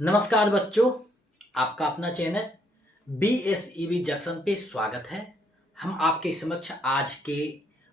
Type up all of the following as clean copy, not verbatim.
नमस्कार बच्चों, आपका अपना चैनल BSEB जंक्शन पे स्वागत है। हम आपके समक्ष आज के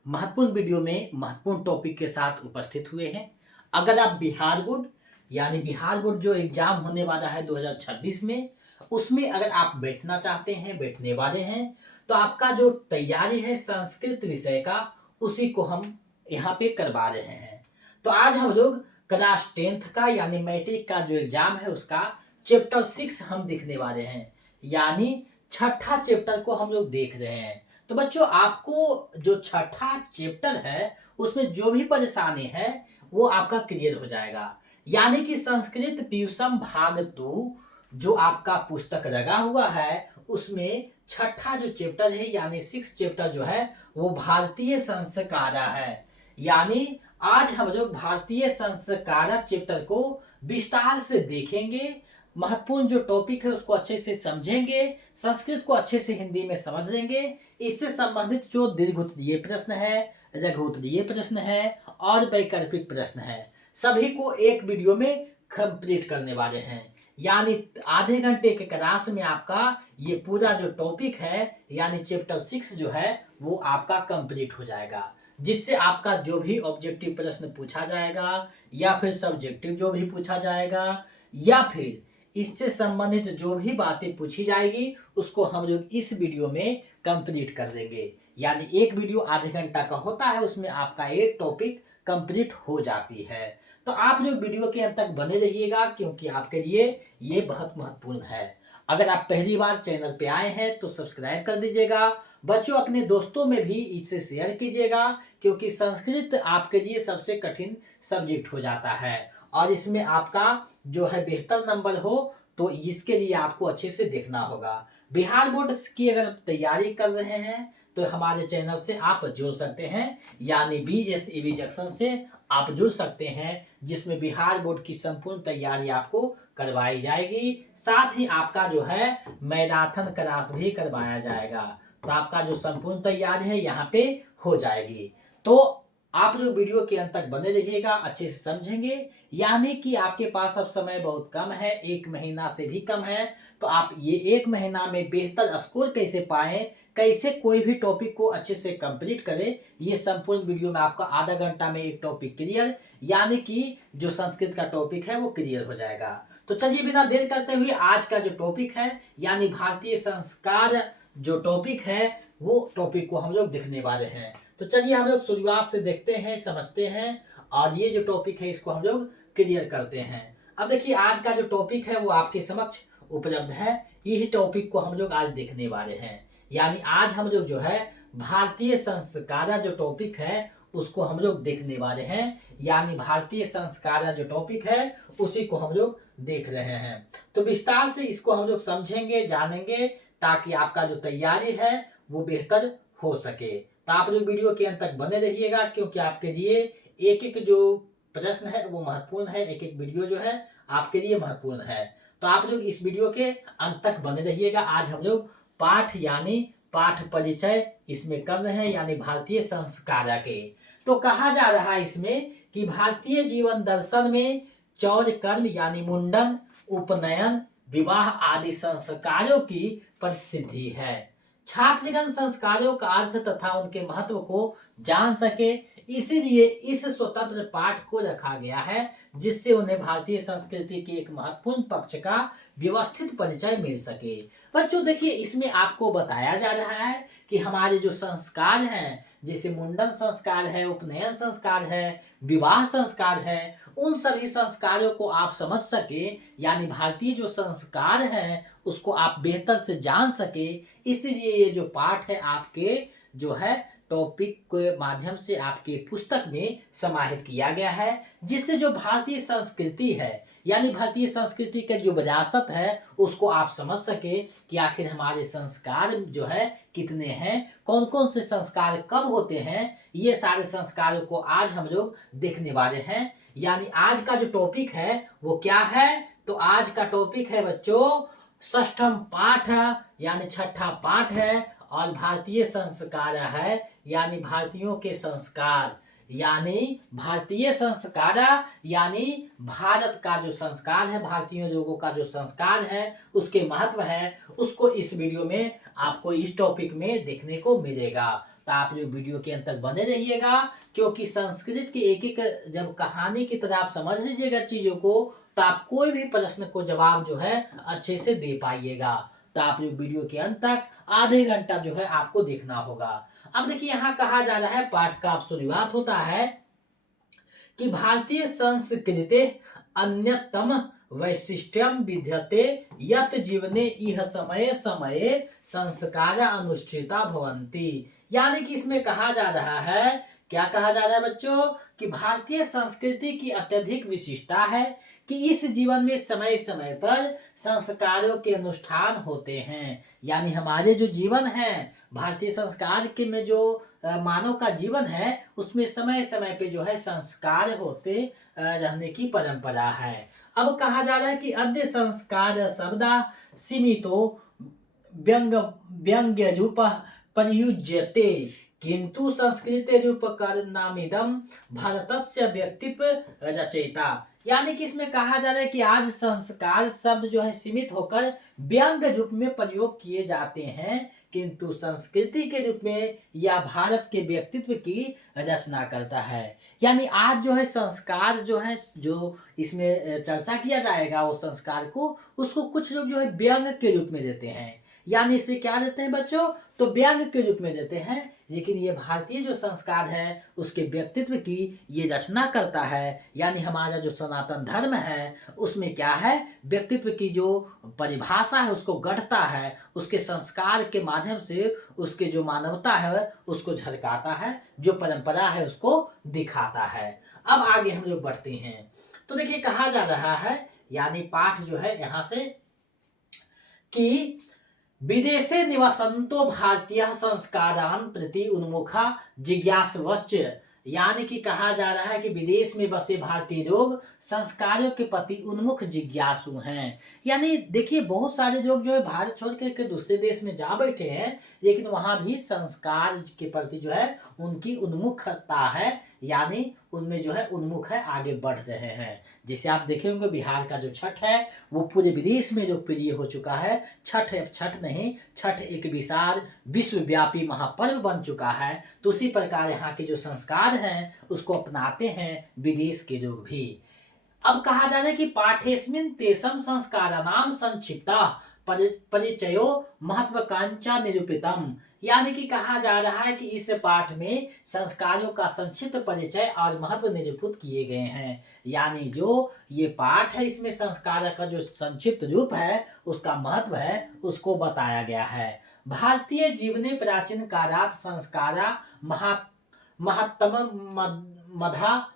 महत्वपूर्ण वीडियो में महत्वपूर्ण टॉपिक के साथ उपस्थित हुए हैं। अगर आप बिहार बोर्ड बिहार बोर्ड जो एग्जाम होने वाला है 2026 में, उसमें अगर आप बैठना चाहते हैं, बैठने वाले हैं, तो आपका जो तैयारी है संस्कृत विषय का, उसी को हम यहाँ पे करवा रहे हैं। तो आज हम लोग क्लास 10th का मैट्रिक का जो एग्जाम है उसका चैप्टर 6 हम देखने वाले हैं, यानी छठा चैप्टर को हम लोग देख रहे हैं। तो बच्चों, आपको जो छठा चैप्टर है उसमें जो भी परेशानी है वो आपका क्लियर हो जाएगा। यानी कि संस्कृत पीयूषम भाग 2 जो आपका पुस्तक लगा हुआ है, उसमें छठा जो चैप्टर है यानी 6 चैप्टर जो है वो भारतीय संस्कारा है। यानी आज हम लोग भारतीय संस्कारा चैप्टर को विस्तार से देखेंगे। महत्वपूर्ण जो टॉपिक है उसको अच्छे से समझेंगे, संस्कृत को अच्छे से हिंदी में समझ लेंगे। इससे संबंधित जो दीर्घोत्तरीय प्रश्न है, लघुत्तरीय प्रश्न है और वैकल्पिक प्रश्न है, सभी को एक वीडियो में कंप्लीट करने वाले हैं। यानी आधे घंटे के क्लास में आपका ये पूरा जो टॉपिक है यानी चैप्टर 6 जो है वो आपका कंप्लीट हो जाएगा, जिससे आपका जो भी ऑब्जेक्टिव प्रश्न पूछा जाएगा या फिर सब्जेक्टिव जो भी पूछा जाएगा या फिर इससे संबंधित जो भी बातें पूछी जाएगी उसको हम लोग इस वीडियो में कंप्लीट कर देंगे। यानी एक वीडियो आधे घंटा का होता है, उसमें आपका एक टॉपिक कंप्लीट हो जाती है। तो आप लोग वीडियो के अंत तक बने रहिएगा, क्योंकि आपके लिए ये बहुत महत्वपूर्ण है। अगर आप पहली बार चैनल पे आए हैं तो सब्सक्राइब कर दीजिएगा। बच्चों, अपने दोस्तों में भी इसे शेयर कीजिएगा, क्योंकि संस्कृत आपके लिए सबसे कठिन सब्जेक्ट हो जाता है और इसमें आपका जो है बेहतर नंबर हो, तो इसके लिए आपको अच्छे से देखना होगा। बिहार बोर्ड की अगर तैयारी कर रहे हैं तो हमारे चैनल से आप जुड़ सकते हैं, यानी BSEB जंक्शन से आप जुड़ सकते हैं, जिसमें बिहार बोर्ड की संपूर्ण तैयारी आपको करवाई जाएगी। साथ ही आपका जो है मैराथन क्लास भी करवाया जाएगा, तो आपका जो संपूर्ण तैयारी है यहाँ पे हो जाएगी। तो आप लोग वीडियो के अंत तक बने रहिएगा, अच्छे से समझेंगे। यानी कि आपके पास अब समय बहुत कम है, 1 महीना से भी कम है, तो आप ये 1 महीना में बेहतर स्कोर कैसे पाएं, कैसे कोई भी टॉपिक को अच्छे से कंप्लीट करें, ये संपूर्ण वीडियो में आपका आधा घंटा में एक टॉपिक क्लियर, यानी कि जो संस्कृत का टॉपिक है वो क्लियर हो जाएगा। तो चलिए बिना देर करते हुए आज का जो टॉपिक है यानी भारतीय संस्कार जो टॉपिक है वो टॉपिक को हम लोग देखने वाले हैं। तो चलिए हम लोग शुरुआत से देखते हैं, समझते हैं और ये जो टॉपिक है इसको हम लोग क्लियर करते हैं। अब देखिए, आज का जो टॉपिक है वो आपके समक्ष उपलब्ध है। इस टॉपिक को हम लोग आज देखने वाले हैं। यानी आज हम लोग जो है भारतीय संस्कारा जो टॉपिक है उसको हम लोग देखने वाले हैं। यानी भारतीय संस्कारा जो टॉपिक है उसी को हम लोग देख रहे हैं। तो विस्तार से इसको हम लोग समझेंगे, जानेंगे, ताकि आपका जो तैयारी है वो बेहतर हो सके। तो आप लोग वीडियो के अंत तक बने रहिएगा, क्योंकि आपके लिए एक एक जो प्रश्न है वो महत्वपूर्ण है, एक एक वीडियो जो है आपके लिए महत्वपूर्ण है। तो आप लोग इस वीडियो के अंत तक बने रहिएगा। आज हम लोग पाठ यानी पाठ परिचय इसमें कर रहे हैं, यानी भारतीय संस्कारा के। तो कहा जा रहा है इसमें कि भारतीय जीवन दर्शन में चौर कर्म यानी मुंडन, उपनयन, विवाह आदि संस्कारों की प्रसिद्धि है। छात्रगण संस्कारों का अर्थ तथा उनके महत्व को जान सके, इसीलिए इस स्वतंत्र पाठ को रखा गया है, जिससे उन्हें भारतीय संस्कृति के एक महत्वपूर्ण पक्ष का व्यवस्थित परिचय मिल सके। बच्चों देखिए, इसमें आपको बताया जा रहा है कि हमारे जो संस्कार हैं, जैसे मुंडन संस्कार है, उपनयन संस्कार है, विवाह संस्कार है, उन सभी संस्कारों को आप समझ सके, यानी भारतीय जो संस्कार हैं उसको आप बेहतर से जान सके, इसलिए ये जो पाठ है आपके जो है टॉपिक के माध्यम से आपके पुस्तक में समाहित किया गया है, जिससे जो भारतीय संस्कृति है यानी भारतीय संस्कृति का जो विरासत है उसको आप समझ सके कि आखिर हमारे संस्कार जो है कितने हैं, कौन कौन से संस्कार कब होते हैं। ये सारे संस्कारों को आज हम लोग देखने वाले हैं। यानी आज का जो टॉपिक है वो क्या है, तो आज का टॉपिक है बच्चों षष्ठम पाठ, यानी छठा पाठ है, और भारतीय संस्कार है, यानी भारतीयों के संस्कार। यानी भारतीय संस्कार, यानी भारत का जो संस्कार है, भारतीय लोगों का जो संस्कार है, उसके महत्व है, उसको इस वीडियो में आपको इस टॉपिक में देखने को मिलेगा। तो आप लोग वीडियो के अंत तक बने रहिएगा, क्योंकि संस्कृत की एक एक जब कहानी की तरह आप समझ लीजिएगा चीजों को, तो आप कोई भी प्रश्न को जवाब जो है अच्छे से दे पाइएगा। तो आप लोग वीडियो के अंत तक आधे घंटा जो है आपको देखना होगा। अब देखिए यहाँ कहा जा रहा है, पाठ का शुरुआत होता है कि भारतीय संस्कृति अन्यतम वैशिष्ट्यम विद्यते यत जीवने इह समय समय संस्कार अनुष्ठिता भवन्ति। यानी कि इसमें कहा जा रहा है, क्या कहा जा रहा है बच्चों, कि भारतीय संस्कृति की अत्यधिक विशिष्टता है कि इस जीवन में समय समय पर संस्कारों के अनुष्ठान होते हैं। यानी हमारे जो जीवन है, भारतीय संस्कार के में जो मानव का जीवन है, उसमें समय समय पे जो है संस्कार होते रहने की परंपरा है। अब कहा जा रहा है कि अद्य संस्कार शब्दा सीमितो व्यंग व्यंग्य रूप प्रयुज्यते किंतु संस्कृत रूपकरणामिदं भारतस्य व्यक्तित्व रचयिता। यानी कि इसमें कहा जा रहा है कि आज संस्कार शब्द जो है सीमित होकर व्यंग रूप में प्रयोग किए जाते हैं, किंतु संस्कृति के रूप में यह भारत के व्यक्तित्व की रचना करता है। यानी आज जो है संस्कार जो है, जो इसमें चर्चा किया जाएगा वो संस्कार को, उसको कुछ लोग जो है व्यंग के रूप में देते हैं। यानी इसमें क्या देते हैं बच्चों, तो व्यंग के रूप में देते हैं, लेकिन ये भारतीय जो संस्कार है उसके व्यक्तित्व की ये रचना करता है। यानी हमारा जो सनातन धर्म है उसमें क्या है, व्यक्तित्व की जो परिभाषा है उसको गढ़ता है, उसके संस्कार के माध्यम से उसके जो मानवता है उसको झलकाता है, जो परंपरा है उसको दिखाता है। अब आगे हम लोग बढ़ते हैं, तो देखिए कहा जा रहा है, यानी पाठ जो है यहाँ से कि विदेशे निवसन्तो भारतीय संस्कारान् प्रति उन्मुखा जिज्ञासवश्च। यानी कि कहा जा रहा है कि विदेश में बसे भारतीय लोग संस्कारों के प्रति उन्मुख जिज्ञासु हैं। यानी देखिए बहुत सारे लोग जो है भारत छोड़ के दूसरे देश में जा बैठे हैं, लेकिन वहां भी संस्कार के प्रति जो है उनकी उन्मुखता है, यानी उनमें जो है उन्मुख है, आगे बढ़ रहे हैं। जैसे आप देखे होंगे बिहार का जो छठ है वो पूरे विदेश में लोकप्रिय हो चुका है। छठ छठ नहीं, छठ एक विशाल विश्वव्यापी महापर्व बन चुका है। तो उसी प्रकार यहाँ के जो संस्कार हैं उसको अपनाते हैं विदेश के लोग भी। अब कहा जा रहा है कि पाठेस्मिन तेषां संस्काराणां संक्षिप्ता परिचयो महत्वाकांक्षा निरूपितम। यानी कि कहा जा रहा है कि इस पाठ में संस्कारों का संक्षिप्त परिचय और महत्व निरूपित किए गए हैं। यानी जो ये पाठ है इसमें संस्कार का जो संक्षिप्त रूप है, उसका महत्व है, उसको बताया गया है। भारतीय जीवने प्राचीन कालात् संस्कारा महत्तम मधा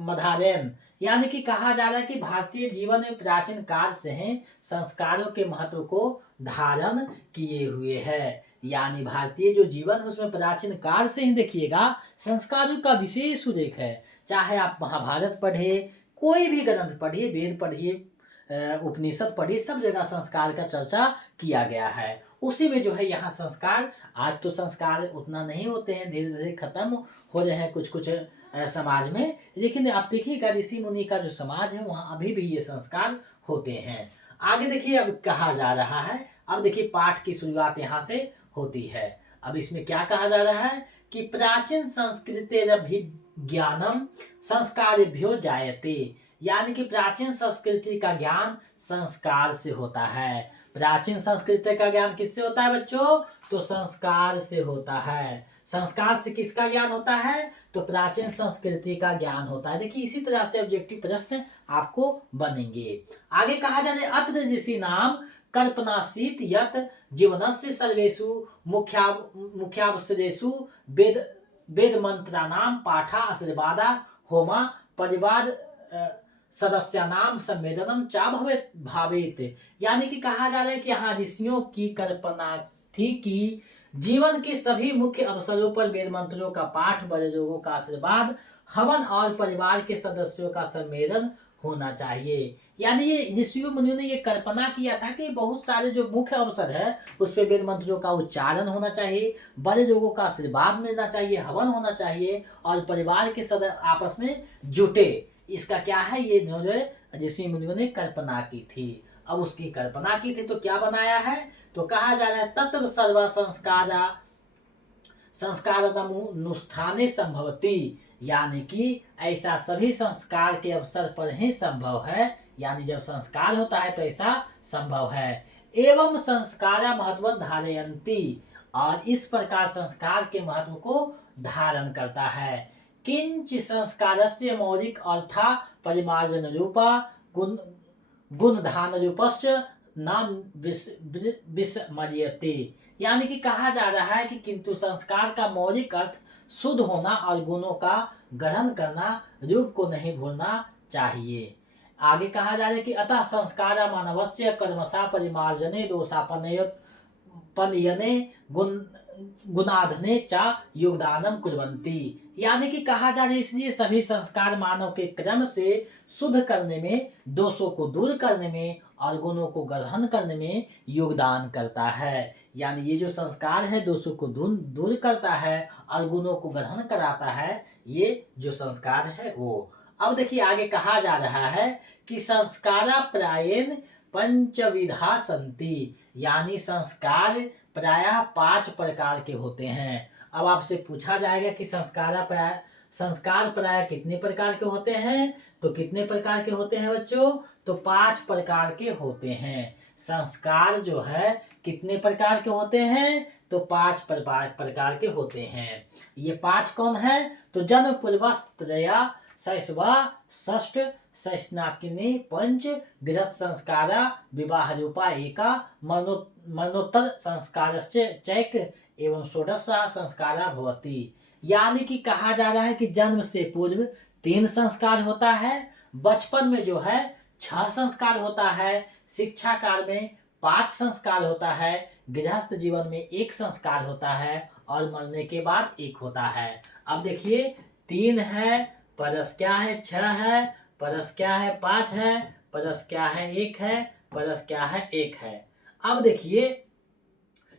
मधारेन। यानी कि कहा जा रहा है कि भारतीय जीवन में प्राचीन काल से ही संस्कारों के महत्व को धारण किए हुए है। यानी भारतीय जो जीवन है उसमें प्राचीन काल से ही देखिएगा संस्कारों का विशेष उल्लेख है। चाहे आप महाभारत पढ़िए, कोई भी ग्रंथ पढ़िए, वेद पढ़िए, उपनिषद पढ़िए, सब जगह संस्कार का चर्चा किया गया है। उसी में जो है यहाँ संस्कार, आज तो संस्कार उतना नहीं होते हैं, धीरे धीरे खत्म हो रहे हैं कुछ कुछ समाज में, लेकिन आप देखिएगा ऋषि मुनि का जो समाज है वहाँ अभी भी ये संस्कार होते हैं। आगे देखिए अब कहा जा रहा है, अब देखिए पाठ की शुरुआत यहाँ से होती है। अब इसमें क्या कहा जा रहा है कि प्राचीन संस्कृतिरभिज्ञानम संस्कारेभ्यो जायते। यानी कि प्राचीन संस्कृति का ज्ञान संस्कार से होता है। प्राचीन संस्कृति का ज्ञान किससे होता है बच्चों, तो संस्कार से होता है। संस्कार से किसका ज्ञान होता है, तो प्राचीन संस्कृति का ज्ञान होता है। देखिए इसी तरह से ऑब्जेक्टिव प्रश्न आपको बनेंगे। आगे कहा जा रहा है अत्र ऋषि नाम कल्पनासीत यत जीवनस्य सर्वेषु मुख्यावसरेषु वेद वेद मंत्राणाम पाठा आशीर्वादा होमा परिवार सदस्यानाम सम्मेलनम चा भावेत। यानी कि कहा जा रहा है कि यहाँ ऋषियों की कल्पना थी कि जीवन के सभी मुख्य अवसरों पर वेद मंत्रों का पाठ, बड़े लोगों का आशीर्वाद, हवन और परिवार के सदस्यों का सम्मेलन होना चाहिए। यानी ये ऋषियों मुनियों ने ये कल्पना किया था कि बहुत सारे जो मुख्य अवसर है उस पे वेद मंत्रों का उच्चारण होना चाहिए, बड़े लोगों का आशीर्वाद मिलना चाहिए, हवन होना चाहिए और परिवार के सदस्य आपस में जुटे। इसका क्या है, ये इन्होंने ऋषि मुनियों ने कल्पना की थी। अब उसकी कल्पना की थी तो क्या बनाया है, तो कहा जा रहा है तत्व सर्व संस्कारा संस्कारनुष्ठाने संभवती, यानी कि ऐसा सभी संस्कार के अवसर पर ही संभव है। यानी जब संस्कार होता है तो ऐसा संभव है। एवं संस्कारा महत्व धारयन्ति, और इस प्रकार संस्कार के महत्व को धारण करता है। किंच संस्कारस्य मौलिक अर्था परिमार्जन रूपा गुण गुणधान रूपश्च न विस्मर्यते, यानी कि कहा जा रहा है कि किंतु संस्कार का मौलिक अर्थ शुद्ध होना और गुणों का ग्रहण करना, रूप को नहीं भूलना चाहिए। आगे कहा जा रहा है कि अतः संस्कार मानवस्य कर्मसा परिमार्जने दोषापनयने गुणाधने चा योगदानम कुर्वन्ति, यानी कि कहा जा रहा है इसलिए सभी संस्कार मानव के क्रम से शुद्ध करने में, दोषों को दूर करने में और गुणों को ग्रहण करने में योगदान करता है। यानी ये जो संस्कार है दोषों को दूर करता है और गुणों को ग्रहण कराता है, ये जो संस्कार है वो। अब देखिए आगे कहा जा रहा है कि संस्कारा प्रायेण पंचविधा संति, यानी संस्कार प्रायः 5 प्रकार के होते हैं। अब आपसे पूछा जाएगा कि संस्कार प्रायः कितने प्रकार के होते हैं, तो कितने प्रकार के होते हैं बच्चों, तो 5 प्रकार के होते हैं। संस्कार जो है कितने प्रकार के होते हैं, तो 5 प्रकार के होते हैं। ये 5 कौन है, तो जन्म पूर्वस्त्रया शैशवा षष्ठ शैष्णाकिनी पंच गृहस्थ संस्कारा विवाह रूपा एका मरणोत्तर संस्कारस्य चैक एवं षोडश संस्कारा भवति, यानी कि कहा जा रहा है कि जन्म से पूर्व 3 संस्कार होता है, बचपन में जो है 6 संस्कार होता है, शिक्षा काल में 5 संस्कार होता है, गृहस्थ जीवन में 1 संस्कार होता है और मरने के बाद 1 होता है। अब देखिए 3 है, परस क्या है 6 है, परस क्या है 5 है, परस क्या है 1 है, परस क्या है 1 है। अब देखिए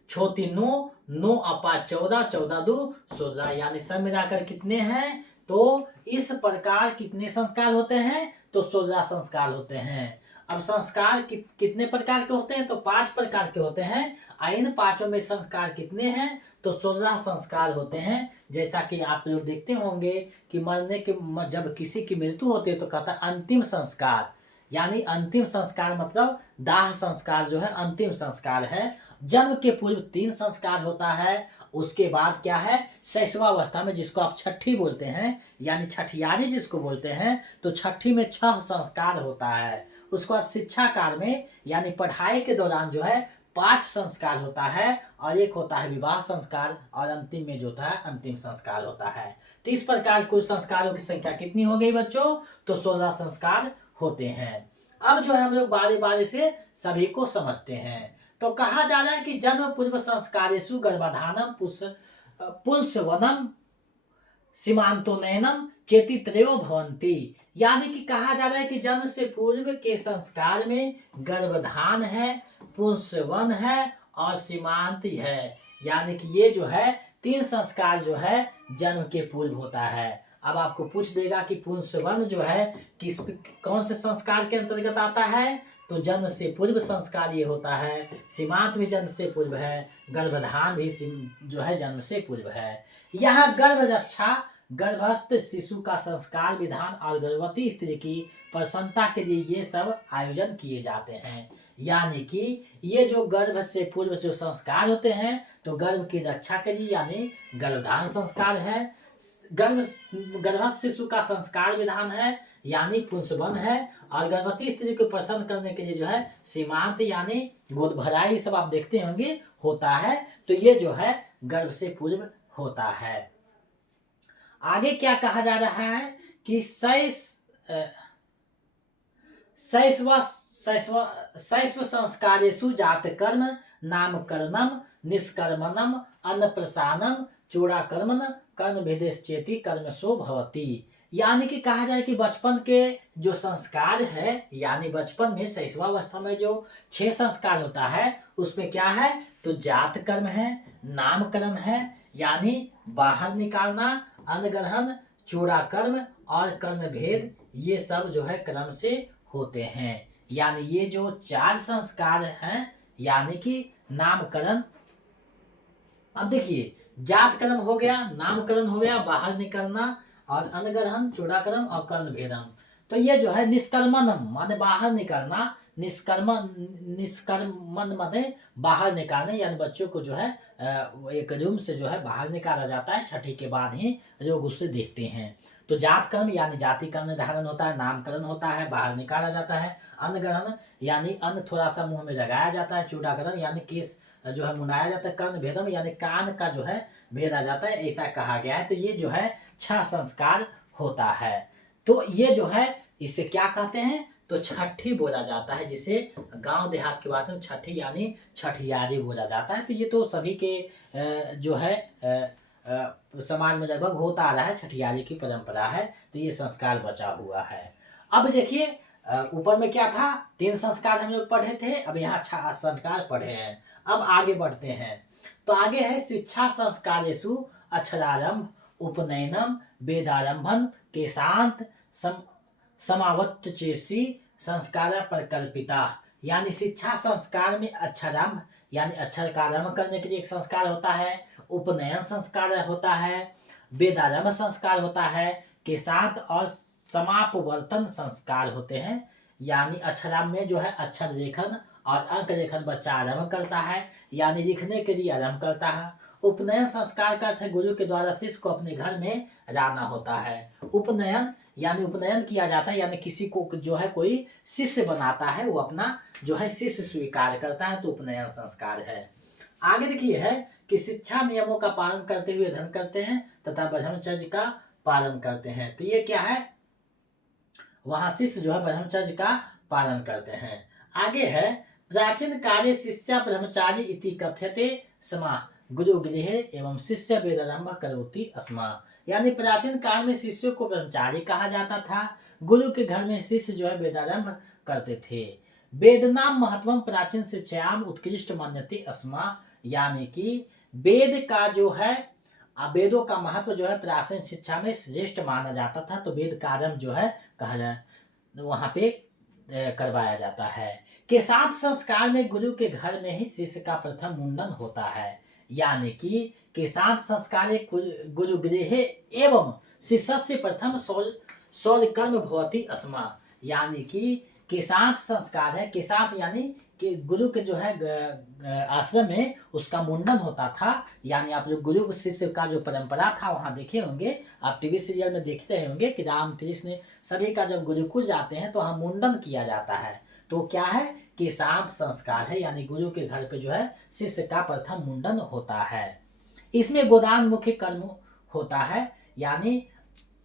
छोटी 9 अपा 14, 14 दो 16, यानी सब मिलाकर कितने हैं, तो इस प्रकार कितने संस्कार होते हैं, तो 16 संस्कार होते हैं। अब संस्कार कितने प्रकार के होते हैं, तो 5 प्रकार के होते हैं। इन 5 में संस्कार कितने हैं, तो 16 संस्कार होते हैं। जैसा कि आप लोग देखते होंगे कि मरने के जब किसी की मृत्यु होती है तो कहता है अंतिम संस्कार, यानी अंतिम संस्कार मतलब दाह संस्कार जो है अंतिम संस्कार है। जन्म के पूर्व 3 संस्कार होता है, उसके बाद क्या है शैशवावस्था में, जिसको आप छठी बोलते हैं, यानी छठियारी जिसको बोलते हैं, तो छठी में 6 संस्कार होता है। उसके बाद शिक्षा काल में यानी पढ़ाई के दौरान जो है 5 संस्कार होता है और 1 होता है विवाह संस्कार, और अंतिम में जो होता है अंतिम संस्कार होता है। तो इस प्रकार कुल संस्कारों की संख्या कितनी हो गई बच्चों, तो 16 संस्कार होते हैं। अब जो है हम लोग बारी बारी से सभी को समझते हैं। तो कहा जा रहा है कि जन्म पूर्व संस्कारेषु गर्भाधानम पुंसवनम सीमांतोनयनम चेती त्रयो भवंती, यानी कि कहा जा रहा है कि जन्म से पूर्व के संस्कार में गर्भधान है, पुंसवन है और सीमांत है, यानी कि ये जो है 3 संस्कार जो है जन्म के पूर्व होता है। अब आपको पूछ देगा कि पुंसवन जो है कौन से संस्कार के अंतर्गत आता है, तो जन्म से पूर्व संस्कार ये होता है, सीमांत भी जन्म से पूर्व है, गर्भधान भी जो है जन्म से पूर्व है। यहाँ गर्भ रक्षा, गर्भस्थ शिशु का संस्कार विधान और गर्भवती स्त्री की प्रसन्नता के लिए ये सब आयोजन किए जाते हैं। यानी कि ये जो गर्भ से पूर्व जो संस्कार होते हैं, तो गर्भ की रक्षा के लिए यानी गर्भधान संस्कार है, गर्भस्थ शिशु का संस्कार विधान है यानी पुंसवन है, और गर्भवती स्त्री को प्रसन्न करने के लिए जो है सीमांत यानी गोद भराई सब आप देखते होंगे होता है। तो ये जो है गर्भ से पूर्व होता है। आगे क्या कहा जा रहा है कि शैशव संस्कारेषु जात कर्म नामकरणम निष्कर्मणम अन्नप्रसानम चूड़ाकर्मण कर्म भेदेश्चेति कर्मसो भवति, यानी कि कहा जाए कि बचपन के जो संस्कार है, यानी बचपन में शैशवावस्था में जो 6 संस्कार होता है उसमें क्या है, तो जात कर्म है, नामकरण है, यानी बाहर निकालना, अन्न ग्रहण, चूड़ा कर्म और कर्ण भेद, ये सब जो है क्रम से होते हैं। यानी ये जो 4 संस्कार हैं, यानी कि नामकरण, अब देखिए जात कर्म हो गया, नामकरण हो गया, बाहर निकलना और अनग्रहण, चूड़ाकर्म और कर्ण भेदम। तो ये जो है निष्कर्मणम माने बाहर निकलना, निष्कर्मण, निष्कर्मण माने बाहर निकालने, यानी बच्चों को जो है एक रूम से जो है बाहर निकाला जाता है, छठी के बाद ही लोग उससे देखते हैं। तो जात कर्म यानी जाति का निर्धारण होता है, नामकरण होता है, बाहर निकाला जाता है, अन्न ग्रहण यानी अन्न थोड़ा सा मुंह में लगाया जाता है, चूड़ाकर्म यानी केस जो है मुनाया जाता है, कर्ण भेदम यानी कान का जो है भेदा जाता है, ऐसा कहा गया है। तो ये जो है 6 संस्कार होता है। तो ये जो है इसे क्या कहते हैं, तो छठी बोला जाता है, जिसे गांव देहात की भाषा में छठी यानी छठियारी बोला जाता है। तो ये तो सभी के जो है समाज में लगभग होता आ रहा है, छठियारी की परंपरा है। तो ये संस्कार बचा हुआ है। अब देखिए ऊपर में क्या था, 3 संस्कार हम लोग पढ़े थे, अब यहाँ 6 संस्कार पढ़े हैं। अब आगे बढ़ते हैं। तो आगे है शिक्षा संस्कारेषु अक्षरारंभ, उपनयनम, वेदारंभम, केशांत, समावत्तचेष्टि संस्कार प्रकल्पिता। यानी शिक्षा संस्कार में अक्षरारंभ यानी अक्षर का आरंभ करने के लिए एक संस्कार होता है, उपनयन संस्कार होता है, वेदारंभ संस्कार होता है, केशांत और समापवर्तन संस्कार होते हैं। यानी अक्षरारंभ में जो है अक्षर लेखन और अंक लेखन बच्चा आरंभ करता है, यानी लिखने के लिए आरंभ करता है। उपनयन संस्कार का अर्थ है गुरु के द्वारा शिष्य को अपने घर में लाना होता है। उपनयन यानी उपनयन किया जाता है, यानी किसी को जो है कोई शिष्य बनाता है, वो अपना जो है शिष्य स्वीकार करता है, तो उपनयन संस्कार है। आगे देखिए है कि शिक्षा नियमों का पालन करते हुए अध्ययन करते हैं तथा ब्रह्मचर्य का पालन करते हैं। तो ये क्या है, वहां शिष्य जो है ब्रह्मचर्य का पालन करते हैं। आगे है प्राचीन काले शिष्य ब्रह्मचारी इति कथ्यते स्म, गुरु गृह एवं शिष्य वेदारंभ करोति अस्मा। यानी प्राचीन काल में शिष्यों को ब्रह्मचारी कहा जाता था, गुरु के घर में शिष्य जो है वेदारंभ करते थे। वेदनाम महत्वम प्राचीन शिक्षायाम उत्कृष्ट मान्यते अस्मा। यानी कि वेद का जो है वेदों का महत्व जो है प्राचीन शिक्षा में श्रेष्ठ माना जाता था। तो वेद का आरंभ जो है कहा जाए वहां पे करवाया जाता है। के साथ संस्कार में गुरु के घर में ही शिष्य का प्रथम मुंडन होता है। यानी कि के साथ संस्कार गुरु गृह एवं शिष्य से प्रथम शौर्य कर्म भवति अस्मा। यानी कि के साथ संस्कार है, के साथ यानी कि गुरु के जो है आश्रम में उसका मुंडन होता था। यानी आप लोग गुरु शिष्य का जो परंपरा था वहां देखे होंगे, आप टीवी सीरियल में देखते होंगे कि राम कृष्ण सभी का जब गुरुकुल जाते हैं तो वहां मुंडन किया जाता है। तो क्या है कि साथ संस्कार है, यानी गुरु के घर पे जो है शिष्य का प्रथम मुंडन होता है। इसमें गोदान मुख्य कर्म होता है, यानी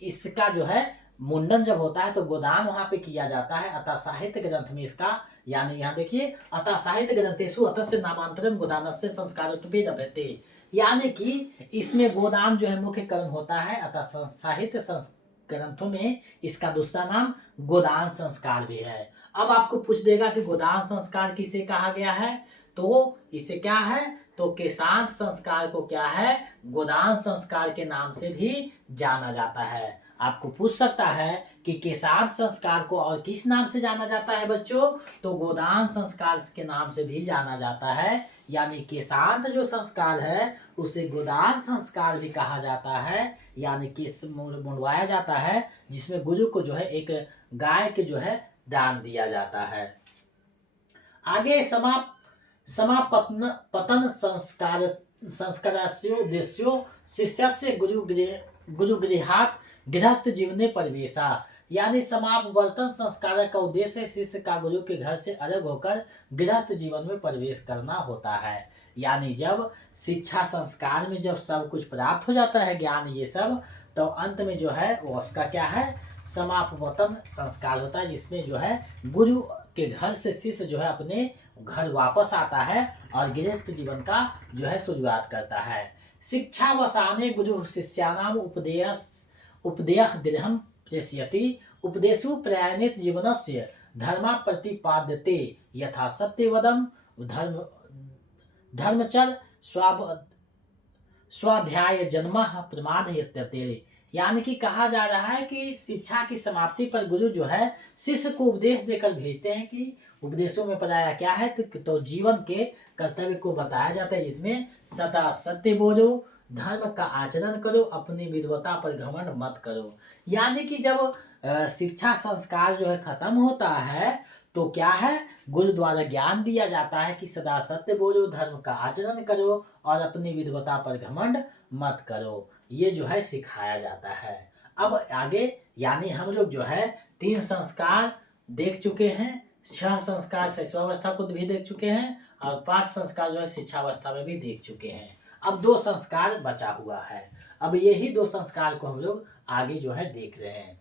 इसका जो है मुंडन जब होता है तो गोदान वहां पे किया जाता है। अतः साहित्य ग्रंथ में इसका, यानी यहाँ देखिए अतः साहित्य ग्रंथेषु अतः से नामांतरण गोदानस्य संस्कारत्वे लभ्यते। यानी कि इसमें गोदान जो है मुख्य कर्म होता है, अतः साहित्य ग्रंथों में इसका दूसरा नाम गोदान संस्कार भी है। अब आपको पूछ देगा कि गोदान संस्कार किसे कहा गया है, तो इसे क्या है, तो केशांत संस्कार को क्या है, गोदान संस्कार के नाम से भी जाना जाता है। आपको पूछ सकता है कि केशांत संस्कार को और किस नाम से जाना जाता है बच्चों, तो गोदान संस्कार के नाम से भी जाना जाता है। यानी केशांत जो संस्कार है उसे गोदान संस्कार भी कहा जाता है। यानी केश मुंडवाया जाता है, जिसमें गुरु को जो है एक गाय के जो है दान दिया जाता है। आगे समापन पतन संस्कारोद्देश्यो शिष्यस्य गुरुगृहात् गृहस्थ जीवने परिवेशा। यानी समापवर्तन संस्कार का उद्देश्य शिष्य का गुरु के घर से अलग होकर गृहस्थ जीवन में प्रवेश करना होता है। यानी जब शिक्षा संस्कार में जब सब कुछ प्राप्त हो जाता है, ज्ञान ये सब, तो अंत में जो है वो उसका क्या है, समापवर्तन संस्कार होता है, जिसमें जो है गुरु के घर से शिष्य जो है अपने घर वापस आता है और गृहस्थ जीवन का जो है शुरुआत करता है। शिक्षा वसाने गुरु शिष्यानाम उपदेय गृहम प्रेषयति उपदेशु प्रयाणित जीवनस्य धर्म प्रतिपाद्यते यथा सत्यवदम धर्म धर्मचर स्वाध्याय जन्म प्रमाद इत्यते। यानी कि कहा जा रहा है कि शिक्षा की समाप्ति पर गुरु जो है शिष्य को उपदेश देकर भेजते हैं कि उपदेशों में बताया क्या है तो जीवन के कर्तव्य को बताया जाता है, जिसमें सदा सत्य बोलो, धर्म का आचरण करो, अपनी विद्वता पर घमंड मत करो। यानी कि जब शिक्षा संस्कार जो है खत्म होता है तो क्या है, गुरु द्वारा ज्ञान दिया जाता है कि सदा सत्य बोलो, धर्म का आचरण करो और अपनी विद्वता पर घमंड मत करो। ये जो है सिखाया जाता है। अब आगे यानी हम लोग जो है 3 संस्कार देख चुके हैं, 6 संस्कार शिशुअवस्था को भी देख चुके हैं और 5 संस्कार जो है शिक्षावस्था में भी देख चुके हैं। अब 2 संस्कार बचा हुआ है। अब यही 2 संस्कार को हम लोग आगे जो है देख रहे हैं।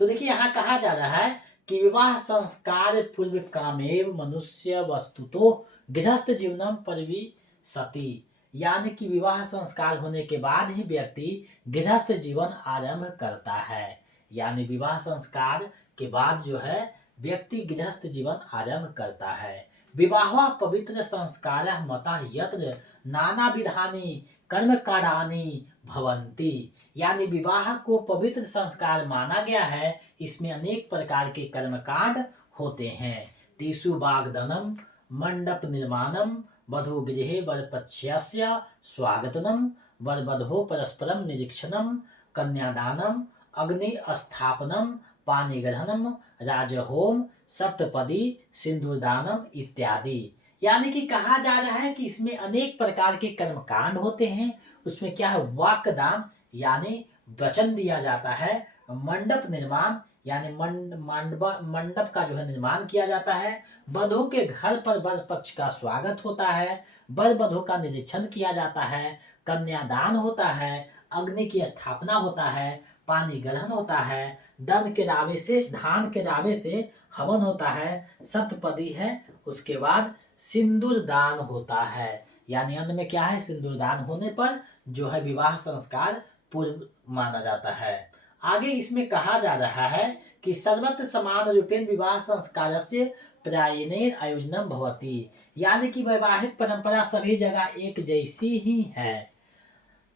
तो देखिए यहाँ कहा जा रहा है कि विवाह संस्कार पूर्व कामेव मनुष्य वस्तुतो गृहस्थ जीवनम परिविशति। यानी कि विवाह संस्कार होने के बाद ही व्यक्ति गृहस्थ जीवन आरंभ करता है। यानी विवाह संस्कार के बाद जो है व्यक्ति गृहस्थ जीवन आरंभ करता है। विवाह पवित्र संस्कार मता यत्र नाना विधानी कर्मकांडानि भवन्ति। यानी विवाह को पवित्र संस्कार माना गया है, इसमें अनेक प्रकार के कर्मकांड होते हैं। तेषु वाग्दानम, मंडप निर्माणम, वधू गृहे वरपक्षस्य स्वागतनम, वरवधो परस्परम निरीक्षणम, कन्यादानम, अग्नि स्थापनम, पानी ग्रहणम, राजहोम, सप्तपदी, सिंदूरदानम इत्यादि। यानी कि कहा जा रहा है कि इसमें अनेक प्रकार के कर्मकांड होते हैं। उसमें क्या है, वाक्दान यानी वचन दिया जाता है, मंडप निर्माण यानी मंडप का जो है निर्माण किया जाता है, वधू के घर पर वर पक्ष का स्वागत होता है, वर वधू का निरीक्षण किया जाता है, कन्यादान होता है, अग्नि की स्थापना होता है, पानी ग्रहण होता है, धान के रावे से हवन होता है, सप्तपदी है, उसके बाद सिंदूर दान होता है। यानी अंत में क्या है, सिंदूर दान होने पर जो है विवाह संस्कार पूर्ण माना जाता है। आगे इसमें कहा जा रहा है कि सर्वत्र समान रूपेण विवाह संस्कार से प्रायेण आयोजनम भवति। यानी कि वैवाहिक परंपरा सभी जगह एक जैसी ही है।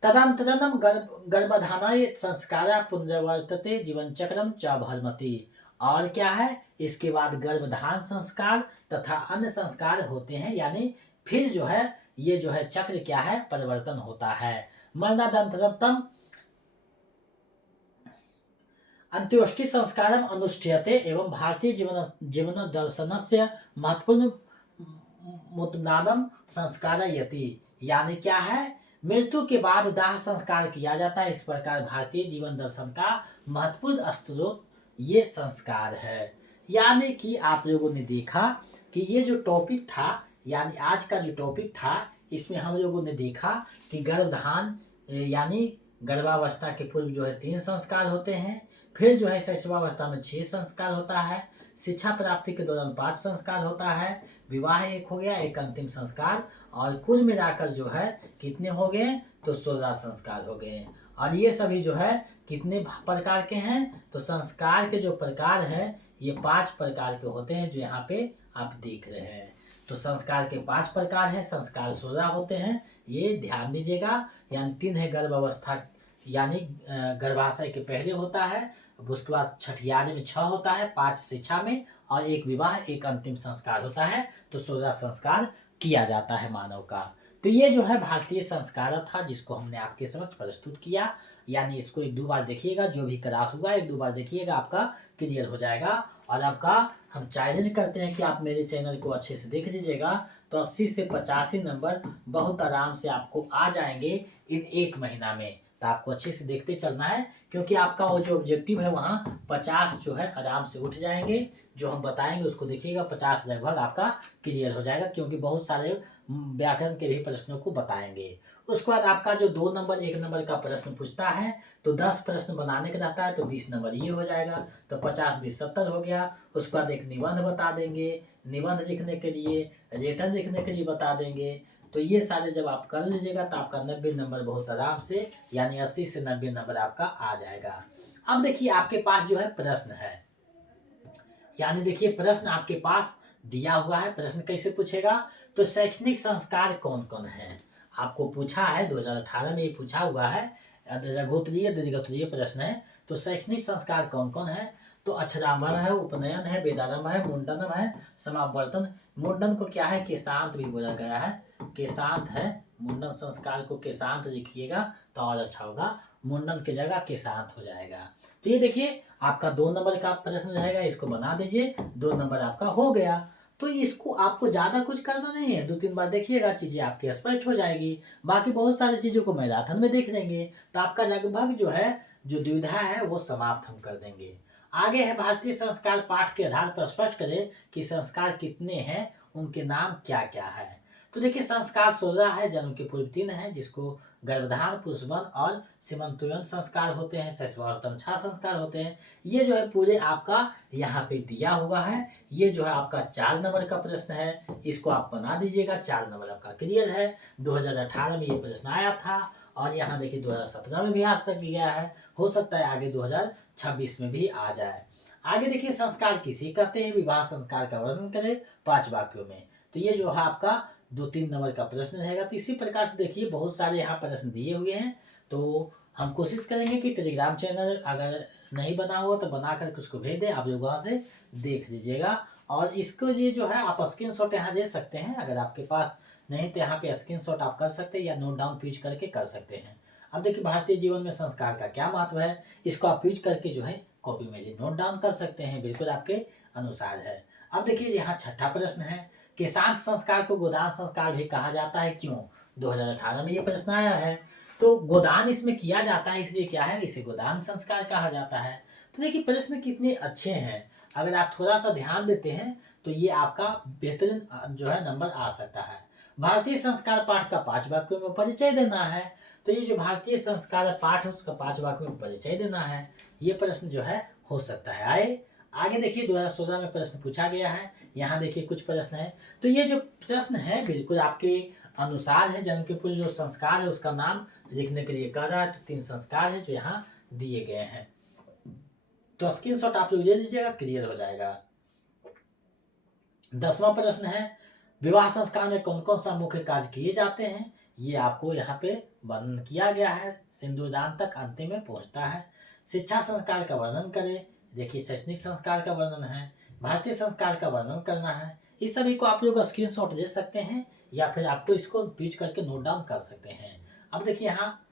तदंतरम गर्भधानाय संस्कार पुनरावर्तते जीवन चक्रम च भरमति। और क्या है, इसके बाद गर्भधान संस्कार तथा अन्य संस्कार होते हैं। यानी फिर जो है ये जो है चक्र क्या है, परिवर्तन होता है। मरणादंतरम अंत्योष्टि संस्कारम अनुष्ठीयते एवं भारतीय जीवन दर्शनस्य महत्वपूर्ण मुद्दानम संस्कार यति। यानी क्या है, मृत्यु के बाद दाह संस्कार किया जाता है। इस प्रकार भारतीय जीवन दर्शन का महत्वपूर्ण स्रोत ये संस्कार है। यानी कि आप लोगों ने देखा कि ये जो टॉपिक था, यानी आज का जो टॉपिक था, इसमें हम लोगों ने देखा कि गर्भधान यानी गर्भावस्था के पूर्व जो है 3 संस्कार होते हैं, फिर जो है शैशवावस्था में 6 संस्कार होता है, शिक्षा प्राप्ति के दौरान 5 संस्कार होता है, विवाह एक हो गया, एक अंतिम संस्कार, और कुल मिलाकर जो है कितने हो गए, तो 16 संस्कार हो गए। और ये सभी जो है कितने प्रकार के हैं, तो संस्कार के जो प्रकार हैं ये 5 प्रकार के होते हैं, जो यहाँ पे आप देख रहे हैं। तो संस्कार के 5 प्रकार है, संस्कार 16 होते हैं, ये ध्यान दीजिएगा। यानी 3 है गर्भावस्था यानी गर्भाशय के पहले होता है, उसके बाद छठियारी में 6 होता है, 5 शिक्षा में, और एक विवाह, एक अंतिम संस्कार होता है। तो 16 संस्कार किया जाता है मानव का। तो ये जो है भारतीय संस्कार था, जिसको हमने आपके समक्ष प्रस्तुत किया। यानी इसको 1-2 बार देखिएगा, जो भी क्लास हुआ 1-2 बार देखिएगा, आपका क्लियर हो जाएगा। और आपका हम चैलेंज करते हैं कि आप मेरे चैनल को अच्छे से देख लीजिएगा, तो 80 से 85 नंबर बहुत आराम से आपको आ जाएंगे इन 1 महीना में। तो आपको अच्छे से देखते चलना है, क्योंकि आपका वो जो ऑब्जेक्टिव है वहाँ 50 जो है आराम से उठ जाएंगे। जो हम बताएंगे उसको देखिएगा, 50 लगभग आपका क्लियर हो जाएगा, क्योंकि बहुत सारे व्याकरण के भी प्रश्नों को बताएंगे। उसके बाद आपका जो 2 नंबर 1 नंबर का प्रश्न पूछता है, तो 10 प्रश्न बनाने का रहता है, तो 20 नंबर ये हो जाएगा, तो 50 20 70 हो गया। उसके बाद एक निबंध बता देंगे, निबंध लिखने के लिए, रिटर्न लिखने के लिए बता देंगे। तो ये सारे जब आप कर लीजिएगा तो आपका 90 नंबर बहुत आराम से, यानी 80 से 90 नंबर आपका आ जाएगा। अब देखिए आपके पास जो है प्रश्न है, यानी देखिए प्रश्न आपके पास दिया हुआ है। प्रश्न कैसे पूछेगा, तो शैक्षणिक संस्कार कौन कौन है, आपको पूछा है 2018 में ये पूछा हुआ है, लघुत्तरीय दीर्घोत्तरीय प्रश्न है। तो शैक्षणिक संस्कार कौन कौन है, तो अक्षरांबरण है, उपनयन है, वेदारंभ है, मुंडनम है, समावर्तन। मुंडन को क्या है, केशांत भी बोला गया है, केशांत है। मुंडन संस्कार को केशांत लिखिएगा तो और अच्छा होगा, मुंडन की जगह केशांत हो जाएगा। तो ये देखिए आपका 2 नंबर का प्रश्न रहेगा, इसको बना दीजिए, 2 नंबर आपका हो गया। तो इसको आपको ज़्यादा कुछ करना नहीं है, 2-3 बार देखिएगा, चीज़ें आपकी स्पष्ट हो जाएगी। बाकी बहुत सारी चीज़ों को मैराथन में देख लेंगे, तो आपका लगभग जो है जो दुविधा है वो समाप्त हम कर देंगे। आगे है भारतीय संस्कार पाठ के आधार पर स्पष्ट करें कि संस्कार कितने हैं, उनके नाम क्या क्या है। तो देखिए संस्कार 16 है, जन्म के पूर्व 3 है, जिसको गर्भधान, पुष्पन और सीमंतोयन संस्कार होते हैं, शैशवावस्था 6 संस्कार होते हैं। ये जो है पूरे आपका यहाँ पे दिया हुआ है। ये जो है आपका 4 नंबर का प्रश्न है, इसको आप बना दीजिएगा, 4 नंबर आपका क्लियर है। 2018 में ये प्रश्न आया था और यहाँ देखिए 2017 में भी आ सक गया है, हो सकता है आगे 2026 में भी आ जाए। आगे देखिए संस्कार किसे कहते हैं, विवाह संस्कार का वर्णन करें 5 वाक्यों में। तो ये जो है आपका 2-3 नंबर का प्रश्न रहेगा। तो इसी प्रकार से देखिए बहुत सारे यहाँ प्रश्न दिए हुए हैं। तो हम कोशिश करेंगे कि टेलीग्राम चैनल अगर नहीं बना हुआ तो बना करके उसको भेज दें, आप लोग वहाँ से देख लीजिएगा। और इसको लिए जो है आप स्क्रीनशॉट यहाँ दे सकते हैं, अगर आपके पास नहीं तो यहाँ पे स्क्रीनशॉट आप कर सकते हैं या नोट डाउन पीच करके कर सकते हैं। अब देखिए भारतीय जीवन में संस्कार का क्या महत्व है, इसको आप पीच करके जो है कॉपी में नोट डाउन कर सकते हैं, बिल्कुल आपके अनुसार है। अब देखिए यहाँ छठा प्रश्न है, किसान संस्कार को गोदान संस्कार भी कहा जाता है, क्यों। 2018 में ये प्रश्न आया है। तो गोदान इसमें किया जाता है, इसलिए क्या है, इसे गोदान संस्कार कहा जाता है। तो देखिए प्रश्न कितने अच्छे हैं, अगर आप थोड़ा सा ध्यान देते हैं तो ये आपका बेहतरीन जो है नंबर आ सकता है। भारतीय संस्कार पाठ का 5 वाक्यों में परिचय देना है। तो ये जो भारतीय संस्कार पाठ है उसका 5 वाक्यों में परिचय देना है, ये प्रश्न जो है हो सकता है आए। आगे देखिए 2016 में प्रश्न पूछा गया है, यहाँ देखिए कुछ प्रश्न है। तो ये जो प्रश्न है बिल्कुल आपके अनुसार है, जन्म के पूर्व जो संस्कार है उसका नाम लिखने के लिए कह रहा है। तो 3 संस्कार है जो यहाँ दिए गए हैं, तो स्क्रीनशॉट आप लोग ले लीजिएगा, क्लियर हो जाएगा। 10वां प्रश्न है, विवाह संस्कार में कौन कौन सा मुख्य कार्य किए जाते हैं, ये आपको यहाँ पे वर्णन किया गया है, सिंदूरदान तक अंतिम में पहुंचता है। शिक्षा संस्कार का वर्णन करें, देखिए शैक्षणिक संस्कार का वर्णन है, भारतीय संस्कार का वर्णन करना है। इस सभी को आप लोग स्क्रीनशॉट ले सकते हैं या फिर आपको इसको पीच करके नोट डाउन कर सकते हैं। अब देखिए यहाँ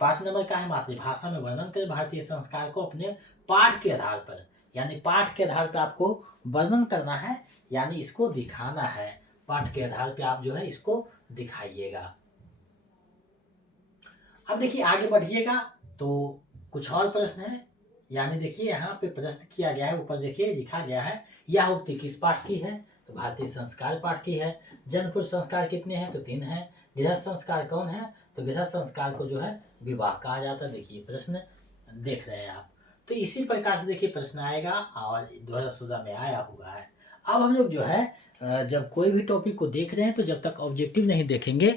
5 नंबर का है, मातृभाषा में वर्णन करें भारतीय संस्कार को अपने पाठ के आधार पर, यानी पाठ के आधार पर आपको वर्णन करना है, यानी इसको दिखाना है, पाठ के आधार पे आप जो है इसको दिखाइएगा। अब देखिए आगे बढ़िएगा तो कुछ और प्रश्न है, यानी देखिए यहाँ पे प्रश्न किया गया है, ऊपर देखिए लिखा गया है, यह उक्ति किस पाठ की है, तो भारतीय संस्कार पाठ की है। जन्म पूर्व संस्कार कितने हैं, तो 3 हैं। गृहस्थ संस्कार कौन है, तो गृहस्थ संस्कार को जो है विवाह कहा जाता है। देखिए प्रश्न देख रहे हैं आप, तो इसी प्रकार से देखिए प्रश्न आएगा और 2016 में आया हुआ है। अब हम लोग जो है जब कोई भी टॉपिक को देख रहे हैं तो जब तक ऑब्जेक्टिव नहीं देखेंगे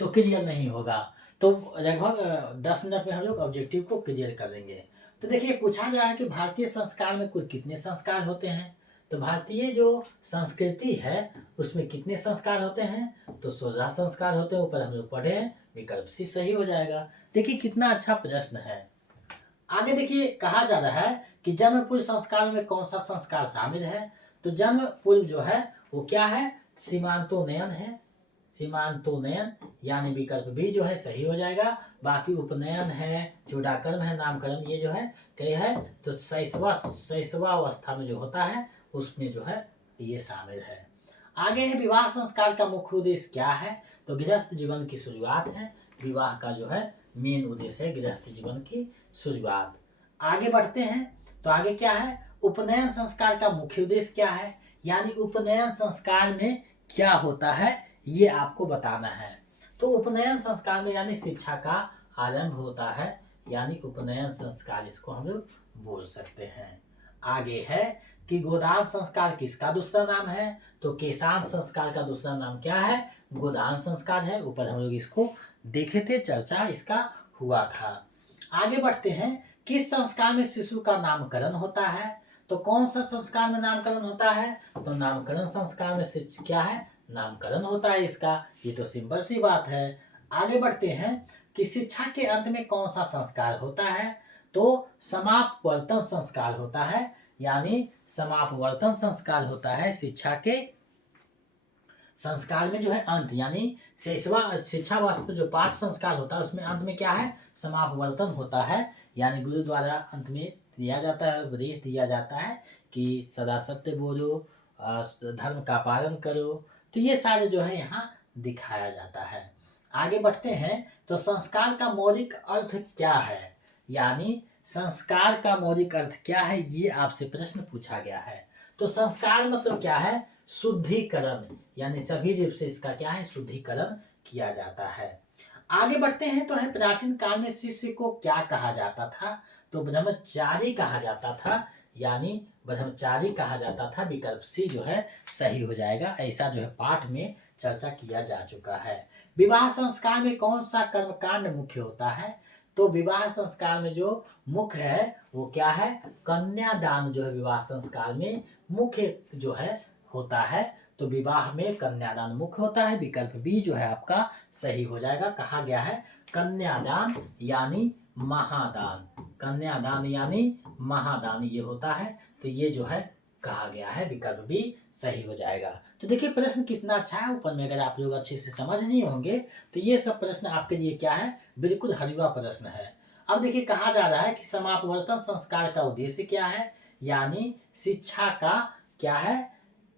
तो क्लियर नहीं होगा। तो लगभग 10 मिनट में हम लोग ऑब्जेक्टिव को क्लियर कर देंगे। तो देखिए पूछा गया है कि भारतीय संस्कार में कुल कितने संस्कार होते हैं, तो भारतीय जो संस्कृति है उसमें कितने संस्कार होते हैं, तो 16 संस्कार होते हैं, ऊपर हम लोग पढ़े हैं, विकल्प सी सही हो जाएगा। देखिए कितना अच्छा प्रश्न है। आगे देखिए कहा जा रहा है कि जन्म पूर्व संस्कार में कौन सा संस्कार शामिल है, तो जन्म पूर्व जो है वो क्या है, सीमांतोनयन है, सीमांतोनयन, यानी विकल्प भी जो है सही हो जाएगा। बाकी उपनयन है, चूड़ाकर्म है, नामकर्म, ये जो है कई है, तो शैशवावस्था में जो होता है उसमें जो है ये शामिल है। आगे है विवाह संस्कार का मुख्य उद्देश्य क्या है, तो गृहस्थ जीवन की शुरुआत है, विवाह का जो है मेन उद्देश्य है गृहस्थ जीवन की शुरुआत। आगे बढ़ते हैं तो आगे क्या है, उपनयन संस्कार का मुख्य उद्देश्य क्या है, यानी उपनयन संस्कार में क्या होता है ये आपको बताना है। तो उपनयन संस्कार में यानी शिक्षा का आरंभ होता है, यानी उपनयन संस्कार इसको हम लोग बोल सकते हैं। आगे है कि गोदान संस्कार किसका दूसरा नाम है, तो केशांत संस्कार का दूसरा नाम क्या है, गोदान संस्कार है। ऊपर हम लोग इसको देखे थे, चर्चा इसका हुआ था। आगे बढ़ते हैं, किस संस्कार में शिशु का नामकरण होता है? तो कौन सा संस्कार में नामकरण होता है? तो नामकरण संस्कार में क्या है? नामकरण होता है इसका। ये तो सिंपल सी बात है। आगे बढ़ते हैं कि शिक्षा के अंत में कौन सा संस्कार होता है? तो समापवर्तन संस्कार होता है, यानी समापवर्तन संस्कार होता है शिक्षा के संस्कार में जो है अंत, यानी शिक्षा वास्तु जो 5 संस्कार होता है उसमें अंत में क्या है? समापवर्तन होता है, यानी गुरु द्वारा अंत में दिया जाता है, उपदेश दिया जाता है कि सदा सत्य बोलो, धर्म का पालन करो। तो ये सारे जो है यहाँ दिखाया जाता है। आगे बढ़ते हैं, तो संस्कार का मौलिक अर्थ क्या है? यानी संस्कार का मौलिक अर्थ क्या है, ये आपसे प्रश्न पूछा गया है। तो संस्कार मतलब क्या है? शुद्धिकरण, यानी सभी रूप से इसका क्या है? शुद्धिकरण किया जाता है। आगे बढ़ते हैं, तो है प्राचीन काल में शिष्य को क्या कहा जाता था? तो ब्रह्मचारी कहा जाता था, यानी ब्रह्मचारी कहा जाता था। विकल्प सी जो है सही हो जाएगा। ऐसा जो है पाठ में चर्चा किया जा चुका है। विवाह संस्कार में कौन सा कर्मकांड मुख्य होता है? तो विवाह संस्कार में जो मुख्य है वो क्या है? कन्यादान जो है विवाह संस्कार में मुख्य जो है होता है। तो विवाह में कन्यादान मुख्य होता है। विकल्प बी जो है आपका सही हो जाएगा। कहा गया है कन्यादान यानी महादान, कन्यादान यानी महादान ये होता है। तो ये जो है कहा गया है, विकल्प भी सही हो जाएगा। तो देखिए प्रश्न कितना अच्छा है। ऊपर में अगर आप लोग अच्छे से समझ नहीं होंगे तो ये सब प्रश्न आपके लिए क्या है? बिल्कुल हलवा प्रश्न है। अब देखिए कहा जा रहा है कि समापवर्तन संस्कार का उद्देश्य क्या है? यानी शिक्षा का क्या है?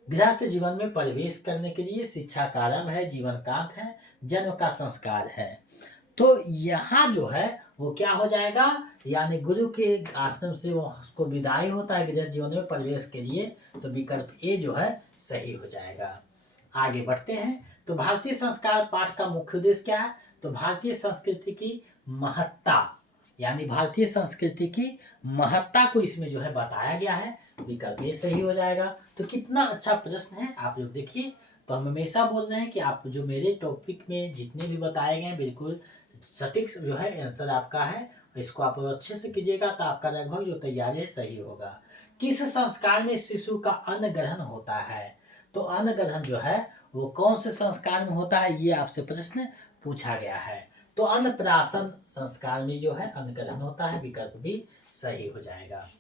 गृहस्थ जीवन में प्रवेश करने के लिए शिक्षा का आरंभ है, जीवन कांत है, जन्म का संस्कार है। तो यहाँ जो है वो क्या हो जाएगा? यानी गुरु के आश्रम से वो उसको विदाई होता है गृहस्थ जीवन में प्रवेश के लिए। तो विकल्प ए जो है सही हो जाएगा। आगे बढ़ते हैं, तो भारतीय संस्कार पाठ का मुख्य उद्देश्य क्या है? तो भारतीय संस्कृति की महत्ता, यानी भारतीय संस्कृति की महत्ता को इसमें जो है बताया गया है। विकल्प ये सही हो जाएगा। तो कितना अच्छा प्रश्न है आप लोग देखिए। तो हम हमेशा बोल रहे हैं कि आप जो मेरे टॉपिक में जितने भी बताए गए हैं बिल्कुल सटीक जो है आंसर आपका है। इसको आप अच्छे से कीजिएगा तो आपका लगभग जो तैयारी है सही होगा। किस संस्कार में शिशु का अन्न ग्रहण होता है? तो अन्न ग्रहण जो है वो कौन से संस्कार में होता है, ये आपसे प्रश्न पूछा गया है। तो अन्नप्राशन संस्कार में जो है अन्न ग्रहण होता है। विकल्प भी सही हो जाएगा।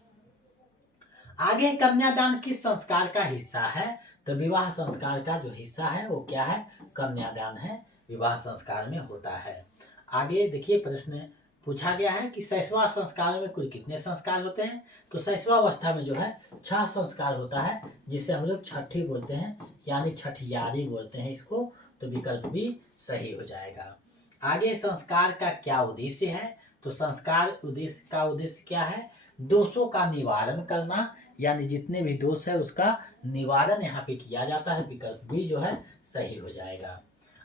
आगे कन्यादान किस संस्कार का हिस्सा है? तो विवाह संस्कार का जो हिस्सा है वो क्या है? कन्यादान है, विवाह संस्कार में होता है। आगे देखिए प्रश्न पूछा गया है कि 6वां संस्कार में कुल कितने संस्कार होते हैं? तो 6वां अवस्था में जो है 6 संस्कार होता है, जिसे हम लोग छठी बोलते हैं, यानी छठियारी बोलते हैं इसको। तो विकल्प भी सही हो जाएगा। आगे संस्कार का क्या उद्देश्य है? तो संस्कार उद्देश्य का उद्देश्य क्या है? दोषों का निवारण करना, यानी जितने भी दोष है उसका निवारण यहाँ पे किया जाता है। विकल्प भी जो है सही हो जाएगा।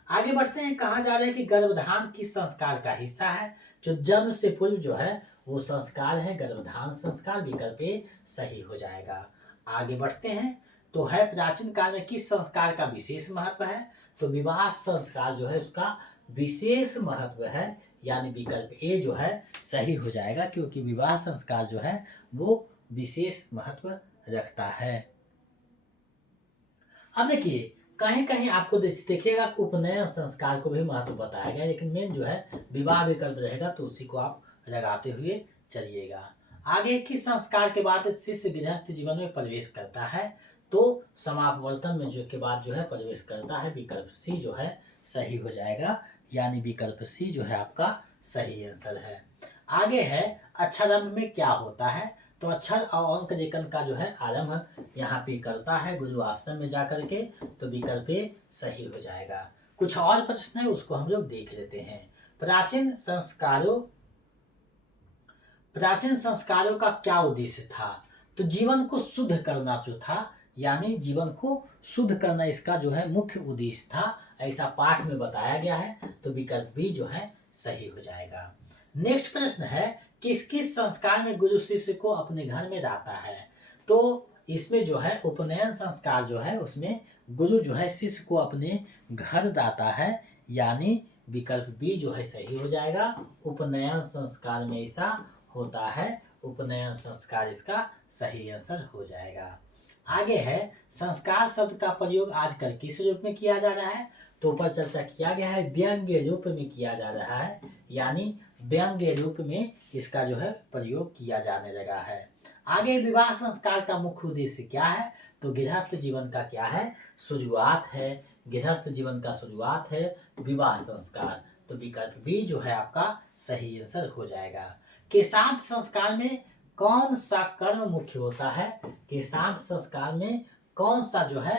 आगे बढ़ते हैं, कहा जा रहा है कि गर्भधान किस संस्कार का हिस्सा है? जो जन्म से पूर्व जो है वो संस्कार है गर्भधान संस्कार। विकल्प ए सही हो जाएगा। आगे बढ़ते हैं, तो है प्राचीन काल में किस संस्कार का विशेष महत्व है? तो विवाह संस्कार जो है उसका विशेष महत्व है, यानी विकल्प ए जो है सही हो जाएगा, क्योंकि विवाह संस्कार जो है वो विशेष महत्व रखता है। अब देखिए कहीं कहीं आपको देखिएगा उपनयन संस्कार को भी महत्व बताया गया, लेकिन मेन जो है विवाह विकल्प रहेगा, तो उसी को आप लगाते हुए चलिएगा। आगे किस संस्कार के बाद शिष्य गृहस्थ जीवन में प्रवेश करता है? तो समापवर्तन में जो के बाद जो है प्रवेश करता है। विकल्प सी जो है सही हो जाएगा, यानी विकल्प सी जो है आपका सही आंसर है। आगे है अक्षरारंभ में क्या होता है? तो अक्षर और अंक लेखन का जो है आरंभ यहाँ पे करता है गुरु आश्रम में जाकर के। तो विकल्प ए सही हो जाएगा। कुछ और प्रश्न है उसको हम लोग देख लेते हैं। प्राचीन संस्कारों का क्या उद्देश्य था? तो जीवन को शुद्ध करना जो था, यानी जीवन को शुद्ध करना इसका जो है मुख्य उद्देश्य था, ऐसा पाठ में बताया गया है। तो विकल्प बी जो है सही हो जाएगा। नेक्स्ट प्रश्न है, किस किस संस्कार में गुरु शिष्य को अपने घर में लाता है? तो इसमें जो है उपनयन संस्कार जो है उसमें गुरु जो है शिष्य को अपने घर लाता है, यानी विकल्प बी जो है सही हो जाएगा। उपनयन संस्कार में ऐसा होता है, उपनयन संस्कार इसका सही आंसर हो जाएगा। आगे है, संस्कार शब्द का प्रयोग आजकल किस रूप में किया जा रहा है? तो ऊपर चर्चा किया गया है, व्यंग्य रूप में किया जा रहा है, यानी व्यंग्य रूप में इसका जो है प्रयोग किया जाने लगा है। आगे, विवाह संस्कार का मुख्य उद्देश्य क्या है? तो गृहस्थ जीवन का क्या है? शुरुआत है। गृहस्थ जीवन का शुरुआत है विवाह संस्कार। तो विकल्प बी जो है आपका सही आंसर हो जाएगा। केशांत संस्कार में कौन सा कर्म मुख्य होता है? केशांत संस्कार में कौन सा जो है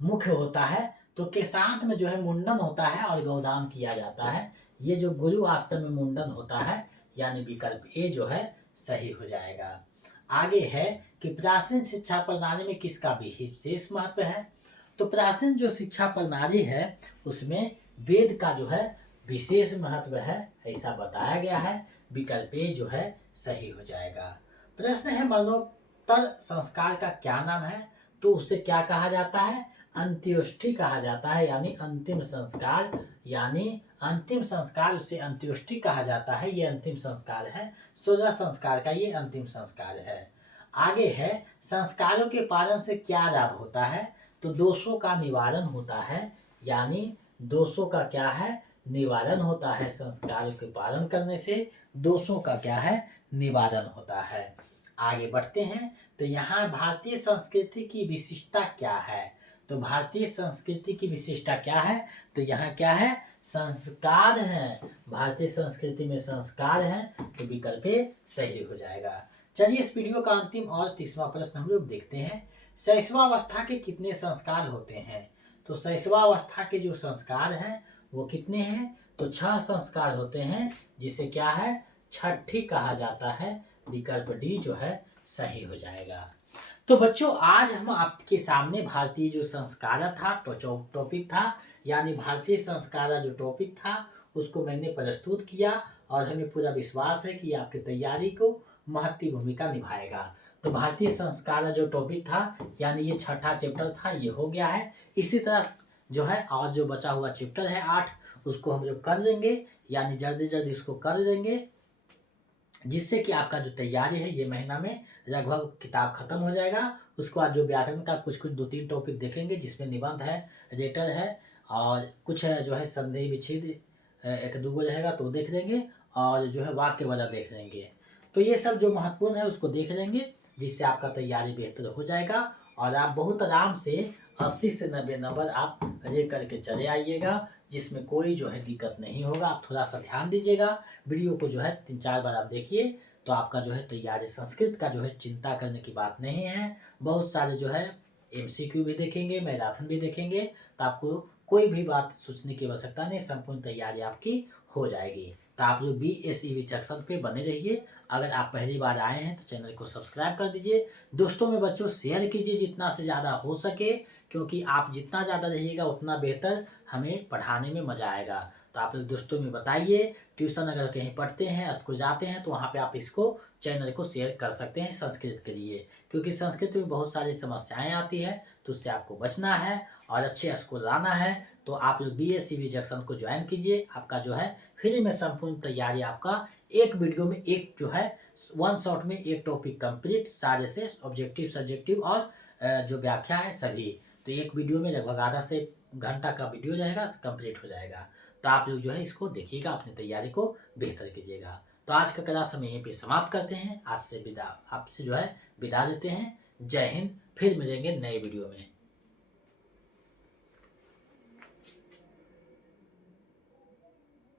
मुख्य होता है? तो केशांत में जो है मुंडन होता है और गौदान किया जाता है। ये जो गुरु आश्रम में मुंडन होता है, यानी विकल्प ए जो है सही हो जाएगा। आगे है कि प्राचीन शिक्षा प्रणाली में किसका विशेष महत्व है? तो प्राचीन जो शिक्षा प्रणाली है उसमें वेद का जो है विशेष महत्व है, ऐसा बताया गया है। विकल्प ए जो है सही हो जाएगा। प्रश्न है, मरणोत्तर संस्कार का क्या नाम है? तो उसे क्या कहा जाता है? अंत्येष्टि कहा जाता है, यानी अंतिम संस्कार, यानी अंतिम संस्कार उसे अंत्येष्टि कहा जाता है। ये अंतिम संस्कार है, 16 संस्कार का ये अंतिम संस्कार है। आगे है, संस्कारों के पालन से क्या लाभ होता है? तो दोषों का निवारण होता है, यानी दोषों का क्या है? निवारण होता है। संस्कारों के पालन करने से दोषों का क्या है? निवारण होता है। आगे बढ़ते हैं, तो यहाँ भारतीय संस्कृति की विशिष्टता क्या है? तो भारतीय संस्कृति की विशिष्टता क्या है? तो यहाँ क्या है? संस्कार है। भारतीय संस्कृति में संस्कार है, तो विकल्प ए सही हो जाएगा। चलिए इस वीडियो का अंतिम और तीसरा प्रश्न हम लोग देखते हैं। शैशवावस्था के कितने संस्कार होते हैं? तो शैशवावस्था के जो संस्कार हैं वो कितने हैं? तो 6 संस्कार होते हैं, जिसे क्या है? छठी कहा जाता है। विकल्प डी जो है सही हो जाएगा। तो बच्चों, आज हम आपके सामने भारतीय जो संस्कार था टॉपिक था, यानी भारतीय संस्कार जो टॉपिक था उसको मैंने प्रस्तुत किया, और हमें पूरा विश्वास है कि आपकी तैयारी को महत्वपूर्ण भूमिका निभाएगा। तो भारतीय संस्कार जो टॉपिक था, यानी ये छठा चैप्टर था, ये हो गया है। इसी तरह जो है और जो बचा हुआ चैप्टर है 8, उसको हम लोग कर लेंगे, यानी जल्दी जल्दी इसको कर लेंगे, जिससे कि आपका जो तैयारी है ये महीना में लगभग किताब खत्म हो जाएगा। उसके बाद जो व्याकरण का कुछ 2-3 टॉपिक देखेंगे, जिसमें निबंध है, लेटर है, और कुछ है जो है संदेह विच्छेद 1-2 रहेगा तो देख लेंगे, और जो है वाक्य वाला देख लेंगे। तो ये सब जो महत्वपूर्ण है उसको देख लेंगे, जिससे आपका तैयारी बेहतर हो जाएगा, और आप बहुत आराम से 80 से 90 नंबर आप ले करके चले आइएगा, जिसमें कोई जो है दिक्कत नहीं होगा। आप थोड़ा सा ध्यान दीजिएगा, वीडियो को जो है 3-4 बार आप देखिए, तो आपका जो है तैयारी संस्कृत का जो है चिंता करने की बात नहीं है। बहुत सारे जो है MCQ भी देखेंगे, मैराथन भी देखेंगे, तो आपको कोई भी बात सोचने की आवश्यकता नहीं, संपूर्ण तैयारी आपकी हो जाएगी। तो आप लोग BSEB जंक्शन पे बने रहिए। अगर आप पहली बार आए हैं तो चैनल को सब्सक्राइब कर दीजिए, दोस्तों में बच्चों शेयर कीजिए जितना से ज़्यादा हो सके, क्योंकि आप जितना ज़्यादा रहिएगा उतना बेहतर हमें पढ़ाने में मज़ा आएगा। तो आप लोग दोस्तों में बताइए, ट्यूशन अगर कहीं पढ़ते हैं, स्कूल जाते हैं, तो वहाँ पे आप इसको चैनल को शेयर कर सकते हैं संस्कृत के लिए, क्योंकि संस्कृत में बहुत सारी समस्याएं आती है, तो उससे आपको बचना है और अच्छे स्कूल लाना है। तो आप लोग BSEB जंक्शन को ज्वाइन कीजिए, आपका जो है फ्री में संपूर्ण तैयारी आपका एक वीडियो में, एक जो है 1 शॉट में एक टॉपिक कंप्लीट, सारे से ऑब्जेक्टिव, सब्जेक्टिव और जो व्याख्या है सभी। तो एक वीडियो में लगभग आधा से घंटा का वीडियो रहेगा, कंप्लीट हो जाएगा। तो आप लोग जो है इसको देखिएगा, अपनी तैयारी को बेहतर कीजिएगा। तो आज का क्लास हम यहीं पे समाप्त करते हैं। आज से विदा, आपसे जो है विदा लेते हैं। जय हिंद, फिर मिलेंगे नए वीडियो में।